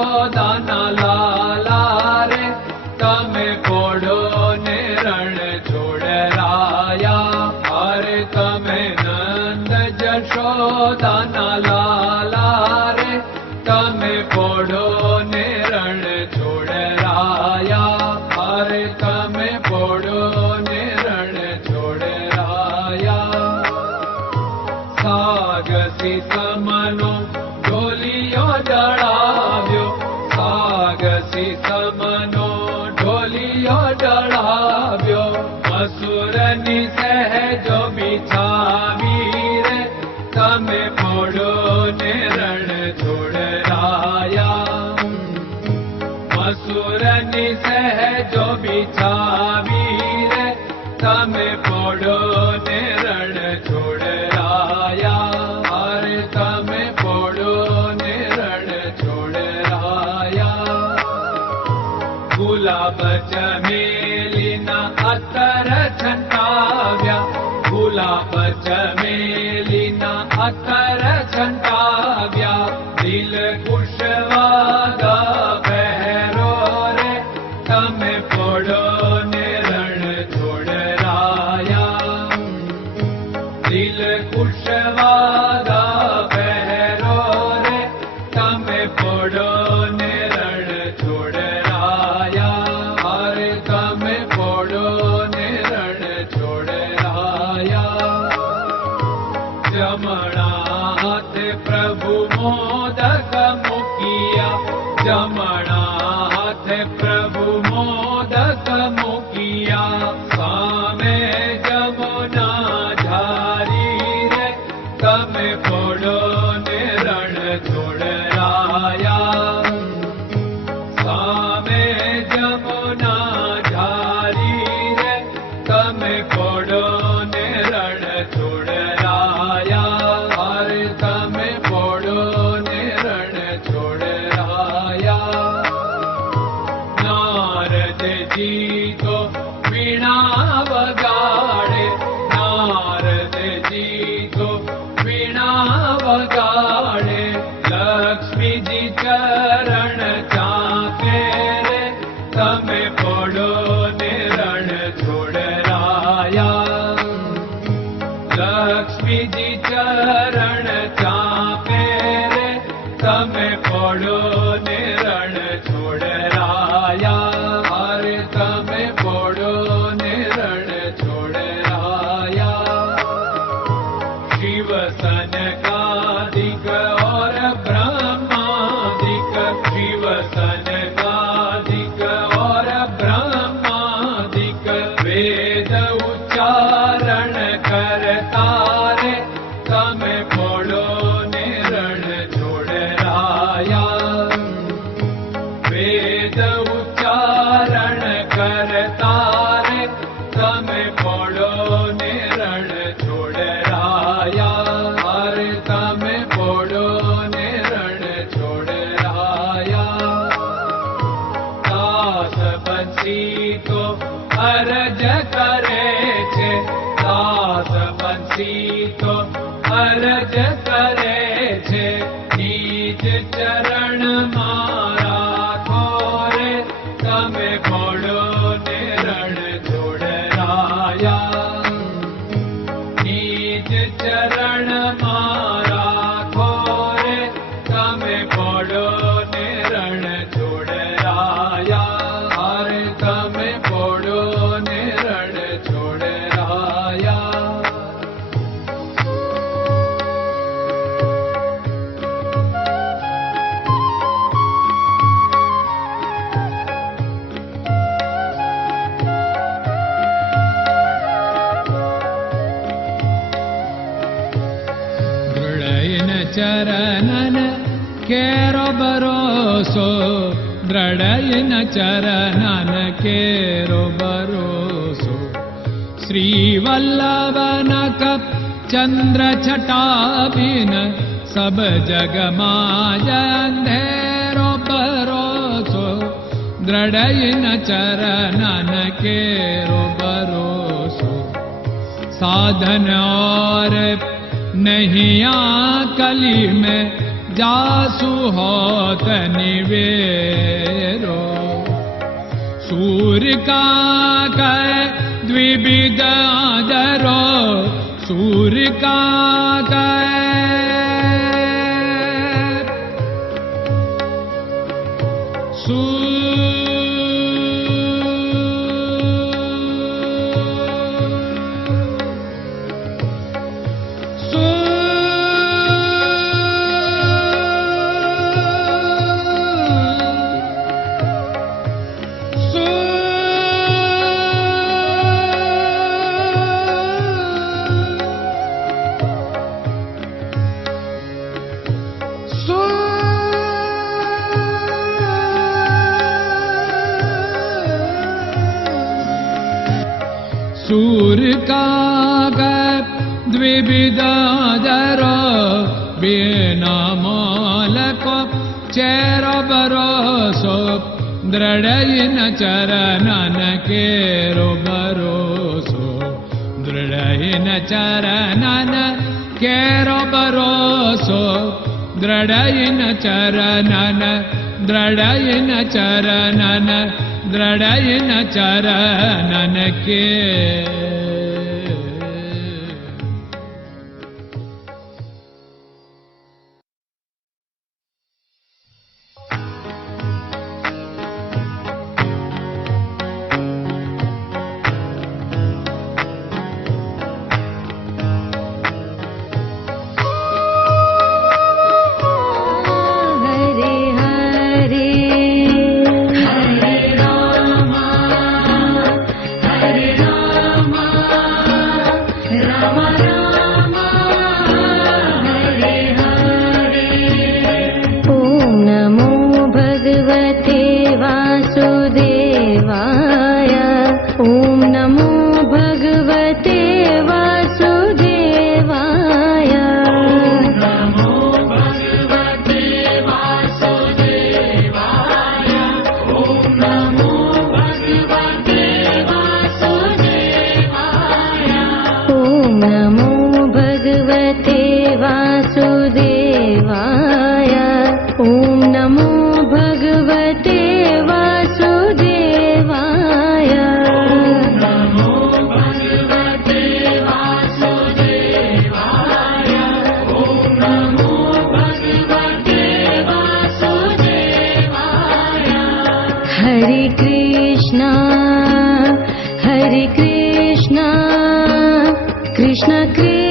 જશોદાના લાલા રે તમે પોડો ને રણ છોડરાયા. અરે તમે નંદ જશોદાના લાલા રે તમે પોડો ને રણ છોડરાયા. અરે તમે પોડો ને રણ છોડરાયા. સાગસી સમનો ઢોલિયો ડળાવ્યો, સાગસી સમનો ઢોલિયો ડળાવ્યો. મસૂરની સહેજો બિછાવી રે તમે પોડો ને રણ છોડરાયા. મસૂરની સહેજો બિછાવી રે તમે પોડો ને રણ છોડરાયા. અરે તમે પોડો ને રણ છોડરાયા. ગુલાબ ચમેલીના અત્તર છંટાવ્યા, ગુલાબ ચમેલીના અત્તર છંટાવ્યા. દિલ કુશવાદા પહેરો રે તમે પોડો ને રણ છોડરાયા. દિલ કુશવાદા પહેરો રે તમે પોડો ને રણ છોડરાયા. અરે તમે પોડો ને રણ છોડરાયા. જમણા હાથે પ્રભુ મોદક મૂકિયા, જમણા હાથે પ્રભુ મોદક મૂકિયા. સામે જમુના ઝારી રે તમે પોડો ને રણ છોડરાયા. સામે જમુના ઝારી રે તમે પોડો ને રણ છોડરાયા. અરે તમે પોડો ને રણ છોડરાયા. નારદજી તો વીણા વગાડે, નારદજી તો વીણા વગાડે. લક્ષ્મીજી ચરણ ચાકે રે તમે પોડો ને રણ છોડરાયા. લક્ષ્મીજી ચરણ ચાપે રે તમે પોડો ને રણ છોડરાયા. અરે તમે પોડો ને રણ છોડરાયા. શિવ સનકાદિક और ब्रह्मादिक, शिव सनकादिक और ब्रह्मादिक. वेद उच्चारण करता रे તમે પોડો ને રણ છોડરાયા. વેદ ઉચ્ચારણ કરતા રે તમે પોડો ને રણ છોડરાયા. અરે તમે પોડો ને રણ છોડરાયા. દાસ બંસી તો અરજ કરે છે, દાસ બંસી તો અરજ કરે છે. નીચ ચરણ મારા ખોરે તમે પોડો ને રણ છોડરાયા. નીચ ચરણ મારા ખોરે તમે પોડો ને રણ છોડરાયા. અરે તમે પોડો ને રણ છોડરાયા. ચરણન કેરો ભરોસો, દ્રઢયન ચરણન કેરો ભરોસો. શ્રી વલ્લભન કપ ચંદ્ર છટાબિન સબ જગમાં અંધેરો ભરોસો. દ્રઢયન ચરણન કેરો ભરોસો. साधन और नहीं कली में जासु होत निवेरो। सूर्य का कै द्विविध आदरो, सूर्य का सूर्य का द्विविधादरो, बिना मोल को चेर भरोसो, दृढ़ चरणन केरो भरोसो, दृढ़ चरणन केरो भरोसो, दृढ़ चरणन, दृढ़ चरणन, दृढ़ चरणन के। Hare Krishna, Krishna Krishna